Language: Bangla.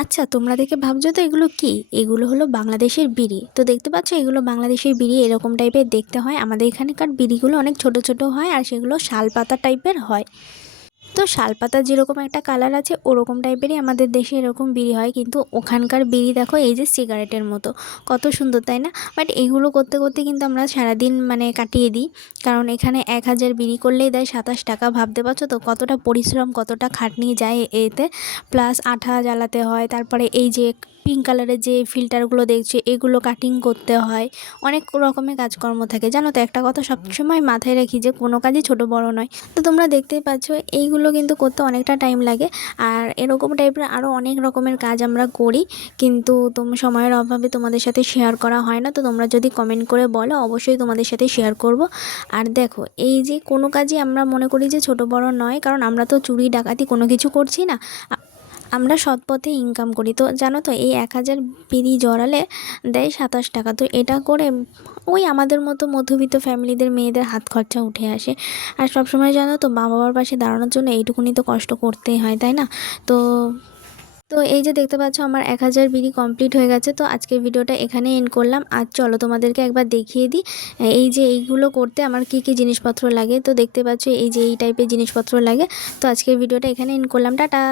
আচ্ছা, তোমরা দেখে ভাবছো তো এগুলো কি? এগুলো হলো বাংলাদেশের বিড়ি। তো দেখতে পাচ্ছ এগুলো বাংলাদেশের বিড়ি, এরকম টাইপের দেখতে হয়। আমাদের এখানকার বিড়িগুলো অনেক ছোট ছোট হয় আর সেগুলো শালপাতা টাইপের হয়। তো শালপাতার যেরকম একটা কালার আছে ওরকম টাইপেরই আমাদের দেশে এরকম বিড়ি হয়, কিন্তু ওখানকার বিড়ি দেখো এই যে সিগারেটের মতো, কত সুন্দর তাই না? বাট এগুলো করতে করতে কিন্তু আমরা সারাদিন মানে কাটিয়ে দিই, কারণ এখানে 1,000 বিড়ি করলেই দেয় 27 টাকা। ভাবতে পারছো তো কতটা পরিশ্রম, কতটা খাটনি যায় এতে। প্লাস আঠা জ্বালাতে হয়, তারপরে এই যে পিঙ্ক কালারের যে ফিল্টারগুলো দেখছি এগুলো কাটিং করতে হয়, অনেক রকমের কাজকর্ম থাকে জানো তো। একটা কথা সবসময় মাথায় রাখি যে কোনো কাজই ছোট বড় নয়। তো তোমরা দেখতেই পাচ্ছ এইগুলো কিন্তু করতে অনেকটা টাইম লাগে। আর এরকম টাইপের আরও অনেক রকমের কাজ আমরা করি, কিন্তু সময়ের অভাবে তোমাদের সাথে শেয়ার করা হয় না। তো তোমরা যদি কমেন্ট করে বলো অবশ্যই তোমাদের সাথে শেয়ার করব। আর দেখো এই যে কোনো কাজই আমরা মনে করি যে ছোট বড় নয়, কারণ আমরা তো চুরি ডাকাতি কোনো কিছু করছি না, আমরা সৎ পথে ইনকাম করি। তো জানো তো এই 1,000 বিড়ি জড়ালে দেয় 27 টাকা। তো এটা করে ওই আমাদের মতো মধ্যবিত্ত ফ্যামিলিদের মেয়েদের হাত খরচা উঠে আসে। আর সবসময় জানো তো মা বাবার পাশে দাঁড়ানোর জন্য এইটুকুনি তো কষ্ট করতেই হয়, তাই না? তো তো এই যে দেখতে পাচ্ছ আমার 1,000 বিড়ি কমপ্লিট হয়ে গেছে। তো আজকের ভিডিওটা এখানে এন্ড করলাম। আর চলো তোমাদেরকে একবার দেখিয়ে দিই এই যে এইগুলো করতে আমার কি কি জিনিসপত্র লাগে। তো দেখতে পাচ্ছ এই যে এই টাইপের জিনিসপত্র লাগে। তো আজকের ভিডিওটা এখানে এন্ড করলাম, টাটা।